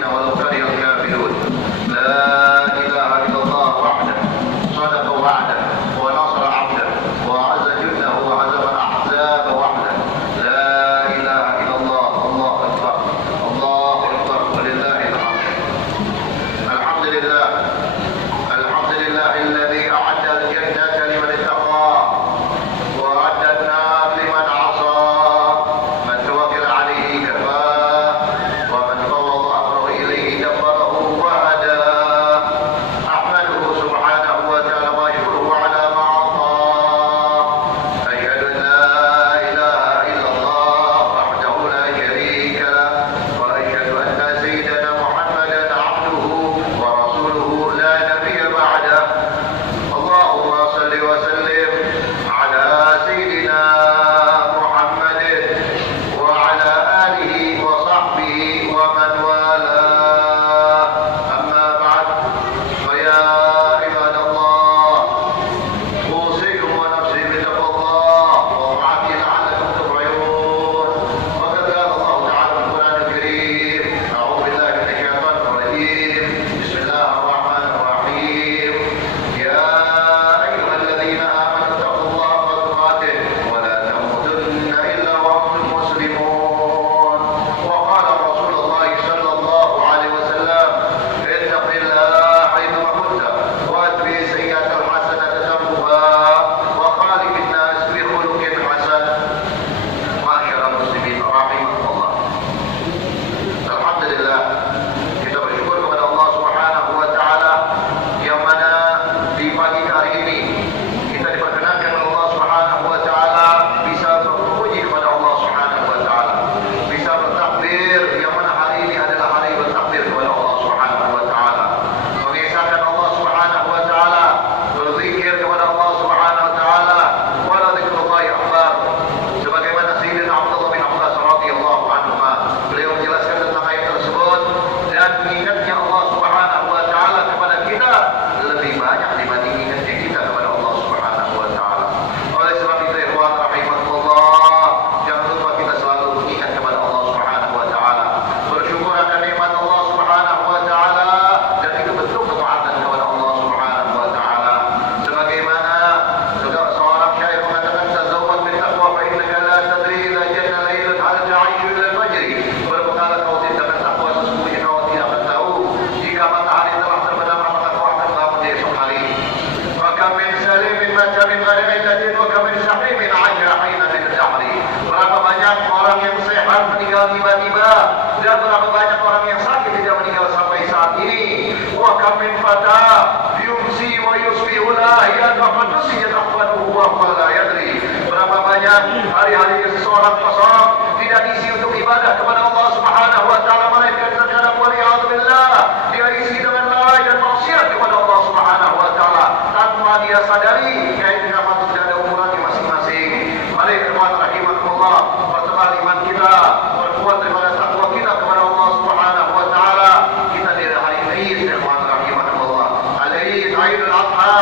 الدين ولو كره الكافرون. لا إله إلا الله وحده صدق وعده ونصر عبده وأعز جنده وهزم الأحزاب وحده. لا إله إلا الله. الله أكبر الله أكبر ولله الحمد. الحمد لله الحمد لله الذي أعد الجنة لمن اتقى وأعد النار لمن عصى. من توكل عليه كفاه ومن فوض أمره إليه دبره وهداه. أحمده سبحانه وتعالى وأشكره على ما أعطاه. أشهد أن لا إله إلا الله وحده لا شريك له وأشهد أن سيدنا محمدا عبده ورسوله لا نبي بعده. اللهم صل وسلم على سيدنا محمد وعلى آله وصحبه ومن والاه. أما بعد فيا عباد الله أوصيكم ونفسي بتقوى الله وطاعته لعلكم تفلحون. وقد قال الله تعالى في القرآن الكريم: أعوذ بالله من الشيطان الرجيم. بسم الله الرحمن الرحيم. يا أيها الذين آمنوا اتقوا الله حق تقاته ولا تموتن إلا وأنتم مسلمون. وقال رسول الله صلى الله عليه وسلم: اتق الله حيثما كنت واتبع السيئة الحسنة تمحها وخالق الناس بخلق حسن. معاشر المسلمين رحمكم الله. Alhamdulillah, kita bersyukur kepada Allah Subhanahu wa taala yang mana di pagi hari ini kita diperkenankan oleh Allah Subhanahu wa taala bisa berpuji kepada Allah Subhanahu wa taala, bisa bertakbir, yang mana hari ini adalah hari bertakbir kepada Allah Subhanahu wa taala, mengesahkan Allah Subhanahu wa taala, berzikir kepada Allah Subhanahu wa taala. Wala dzikrullahi akbar. Sebagaimana Sayyidina Abdullah bin Abbas radhiyallahu anhuma, beliau menjelaskan tentang ayat tersebut, dan ingatnya Allah Subhanahu wa taala kepada kita lebih banyak dibanding ingatnya kita kepada Allah Subhanahu wa taala. Oleh sebab itu, ikhwan rahimakumullah, jangan lupa kita selalu mengingat kepada Allah Subhanahu wa taala, bersyukur akan nikmat Allah Subhanahu wa taala, dan itu bentuk ketaatan kepada Allah Subhanahu wa taala. Sebagaimana seorang syair mengatakan: tazawwad min taqwa fa innaka la tadri idza janna laylun hal ta'ishu ila al-fajr. Berbekal kau dengan takwa, sesungguhnya kau tidak akan tahu jika matahari telah terbenam apakah kau akan bangun di esok hari. Wa kam min salimin mata min ghairi illatin wa kam min sahimin ajra hina min ad-dahri. Berapa banyak orang yang sehat meninggal tiba-tiba, dan berapa banyak orang yang sakit tidak meninggal sampai saat ini. Wa kam min fata yumsi wa yusbihu lahiyan wa qad nusiyat ahwanuhu wa huwa la yadri. Berapa banyak hari-hari seseorang kosong, tidak diisi untuk ibadah kepada Allah Subhanahu wa taala, melainkan terkadang waliyadzubillah dia isi dengan lalai dan maksiat kepada Allah Subhanahu wa taala tanpa dia sadari, yaitu nafas sudah ada umurannya masing-masing. Mari ikhwan rahimakumullah, pertebal iman kita, berkuat daripada takwa kita kepada Allah Subhanahu wa taala. Kita di hari Eid, ikhwan rahimakumullah, Al-Eid, Aidul Adha,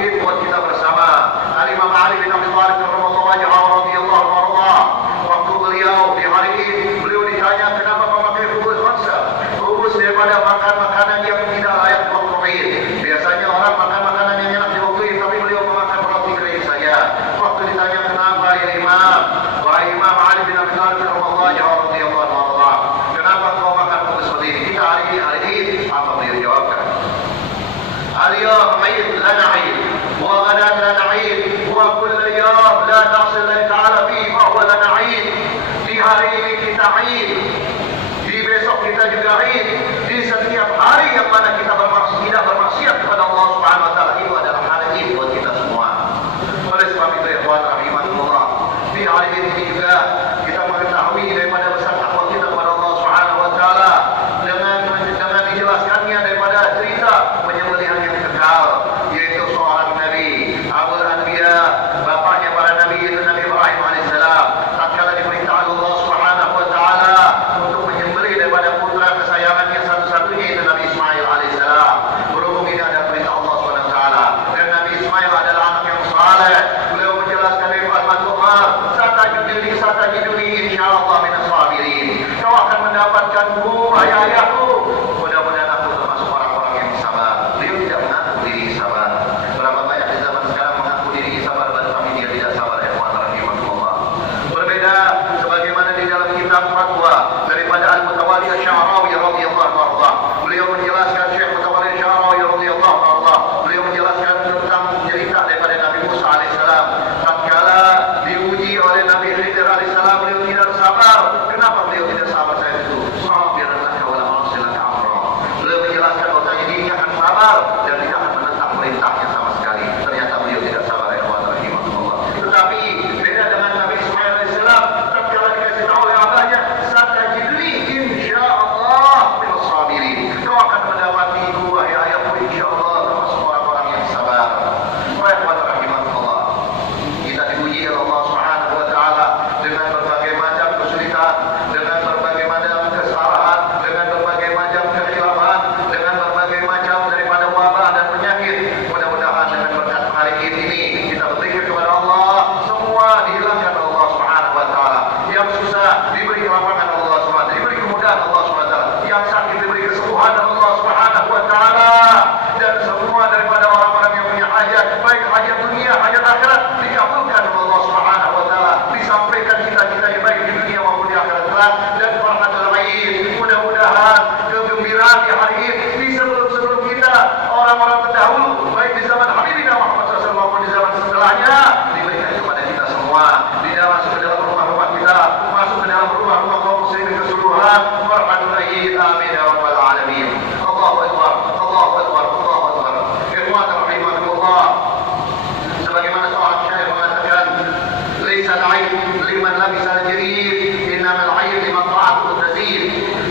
Eid buat kita bersama. Al-Imam Ali bin Abi Thalib radhiyallahu anhu, waktu beliau di hari Eid, beliau ditanya kenapa memakai khubuz khansa, khubuz daripada makan makanan yang tidak layak waktu Eid. Biasanya orang makan makanan yang enak di waktu Eid, tapi beliau memakan roti kering saja. Waktu ditanya kenapa ya Imam, wahai Imam Ali bin Abi Thalib radhiyallahu anhu, kenapa kau makan khubuz seperti ini? Kita hari ini hari Eid. Apa beliau jawabkan? Al-yawm Eid lana Eid wa ghadan lana Eid wa kull yawm la ta'sil Allah ta'ala fi fa huwa lana Eid. Di hari ini kita Eid, di besok kita juga Eid, di setiap hari yang mana kita tidak bermaksiat kepada Allah Subhanahu wa taala, itu adalah hari Eid buat kita semua. Oleh sebab itu, ikhwan rahimakumullah, di hari ini juga kita mengetahui daripada besar takwa kita kepada Allah Subhanahu wa taala dengan dijelaskannya daripada cerita penyembelihan yang kekal, yaitu seorang nabi, Abul Anbiya, bapaknya para nabi, yaitu Nabi Ibrahim alaihissalam. Tatkala diperintah Allah Subhanahu wa taala radhiyallahu anhu. Beliau menjelaskan, Syekh Mutawalli Syarawi radhiyallahu anhu, beliau menjelaskan tentang cerita daripada Nabi Musa alaihissalam. Tatkala diuji oleh Nabi Khidir alaihissalam, beliau tidak sabar. Kenapa beliau tidak sabar? Saya itu sabirlah wala marsilaka amra. Beliau menjelaskan bahwasanya dirinya akan sabar dan tidak akan menentang perintahnya sama sekali. Ternyata beliau tidak sabar, ya Allah rahimahullah. Tetapi beda dengan Nabi Ismail alaihissalam. Tatkala dikasih tahu oleh Allahnya, satajidni insyaallah minas sabirin. Kau akan mendapati wahai ayahku insyaallah termasuk orang-orang yang sabar. Ya Allah rahimahullah. Kita diuji oleh Allah Subhanahu wa taala dengan berbagai macam kesulitan, dengan berbagai macam kesalahan, dengan berbagai macam kekhilafan, dengan berbagai macam daripada wabah dan penyakit. Mudah-mudahan dengan berkat hari ini kita berzikir kepada Allah, semua dihilangkan oleh Allah Subhanahu wa taala. Yang susah diberi kelapangan Allah Subhanahu wa taala, diberi kemudahan Allah Subhanahu wa taala. Yang sakit diberi kesembuhan Allah Subhanahu wa taala. Dan semua daripada orang-orang yang punya hajat, baik hajat dunia, hajat akhirat, dikabulkan oleh Allah Subhanahu wa taala. Disampaikan cita-cita yang baik di dunia maupun di akhirat kelak. Dan farhatul aid, mudah-mudahan kegembiraan di hari ini di sebelum kita, orang-orang terdahulu, baik di zaman Habibina Muhammad SAW maupun di zaman setelahnya, diberikan kepada kita semua. Di dalam masuk ke dalam rumah-rumah kita, masuk ke dalam rumah-rumah kaum muslimin keseluruhan. Farhatul aid, amin ya rabbal alamin. Allahu akbar, Allahu akbar, Allahu akbar. Ikhwan rahimahumullah, sebagaimana seorang syair mengatakan, laisa al-aib liman labisa al-jarid, innamal aib liman ta'atu tazid.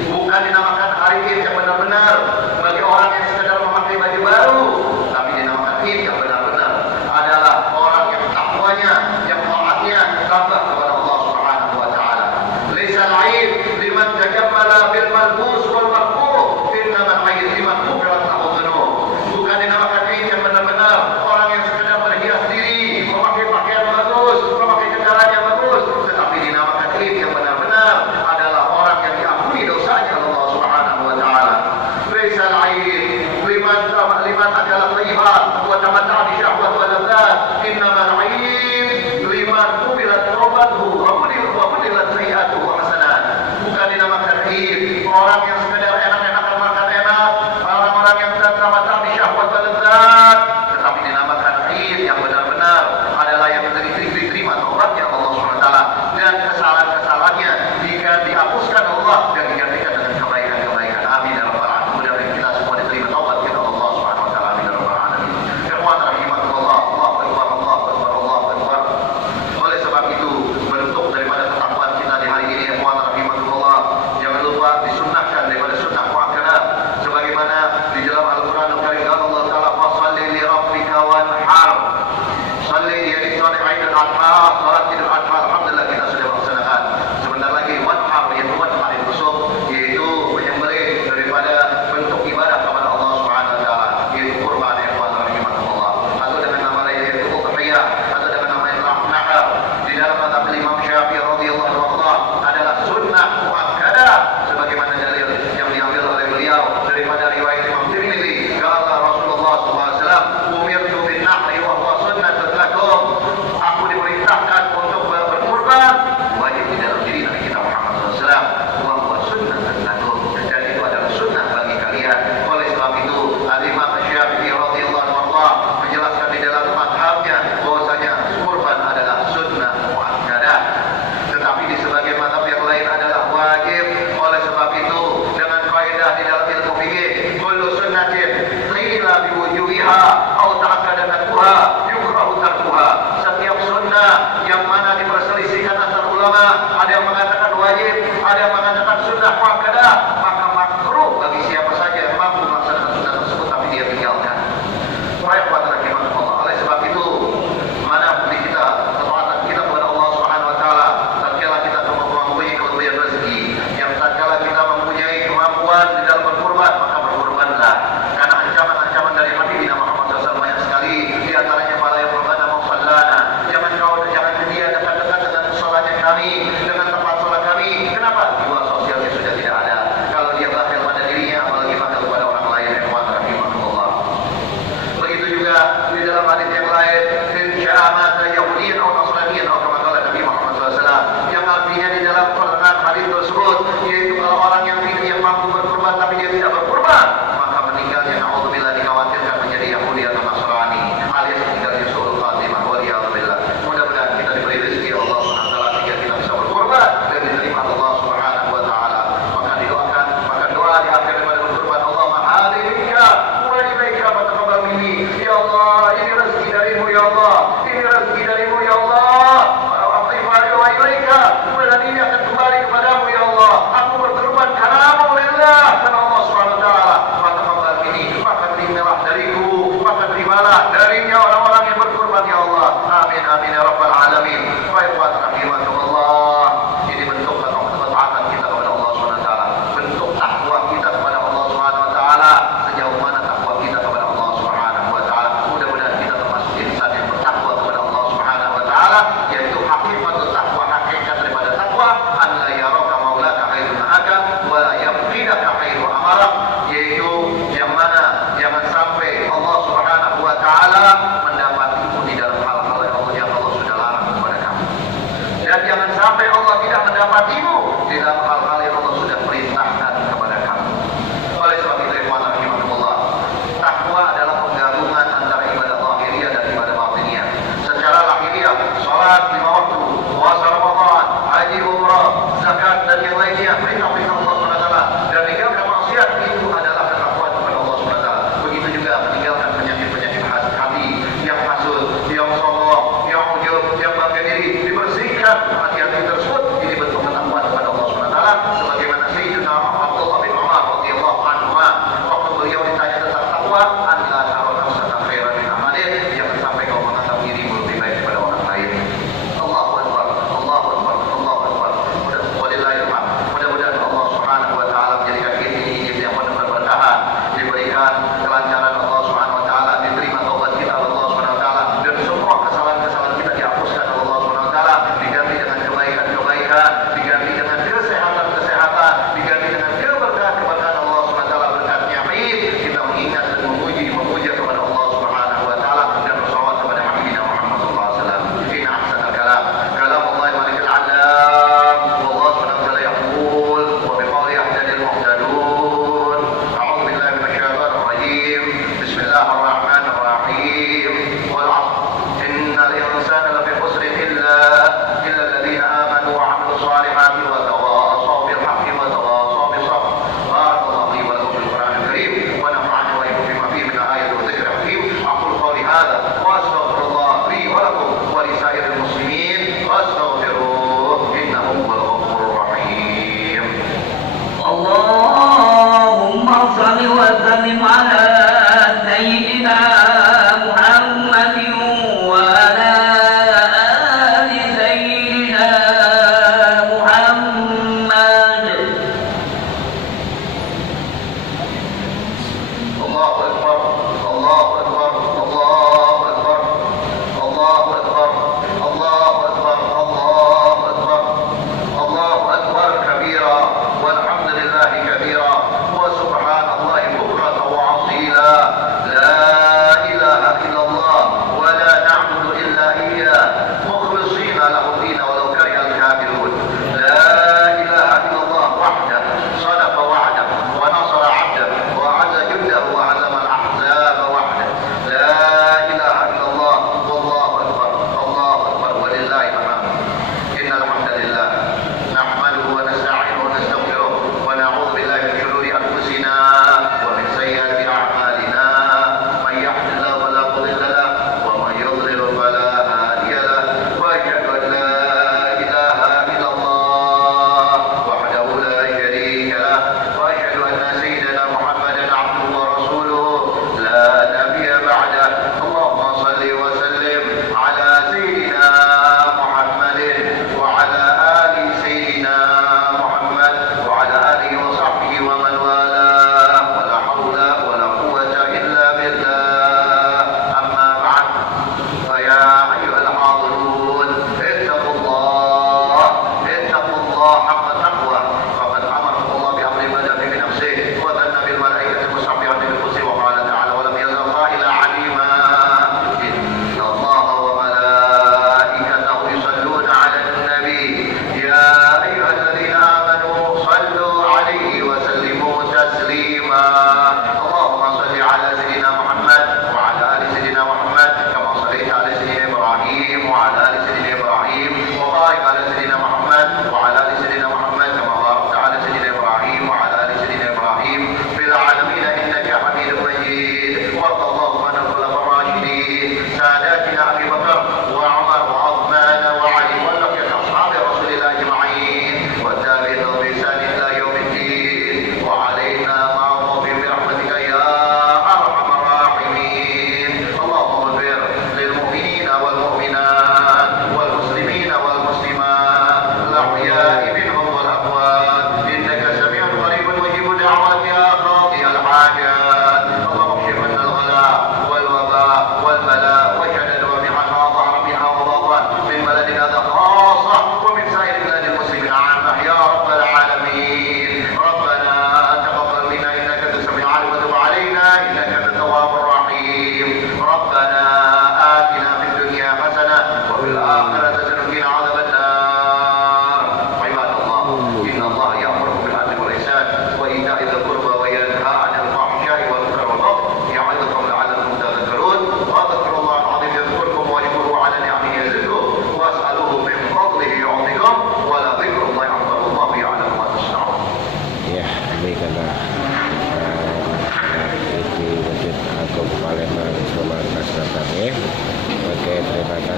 Bukan dinamakan hari ini yang benar-benar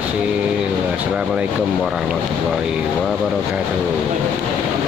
kasih. Wassalamualaikum warahmatullahi wabarakatuh.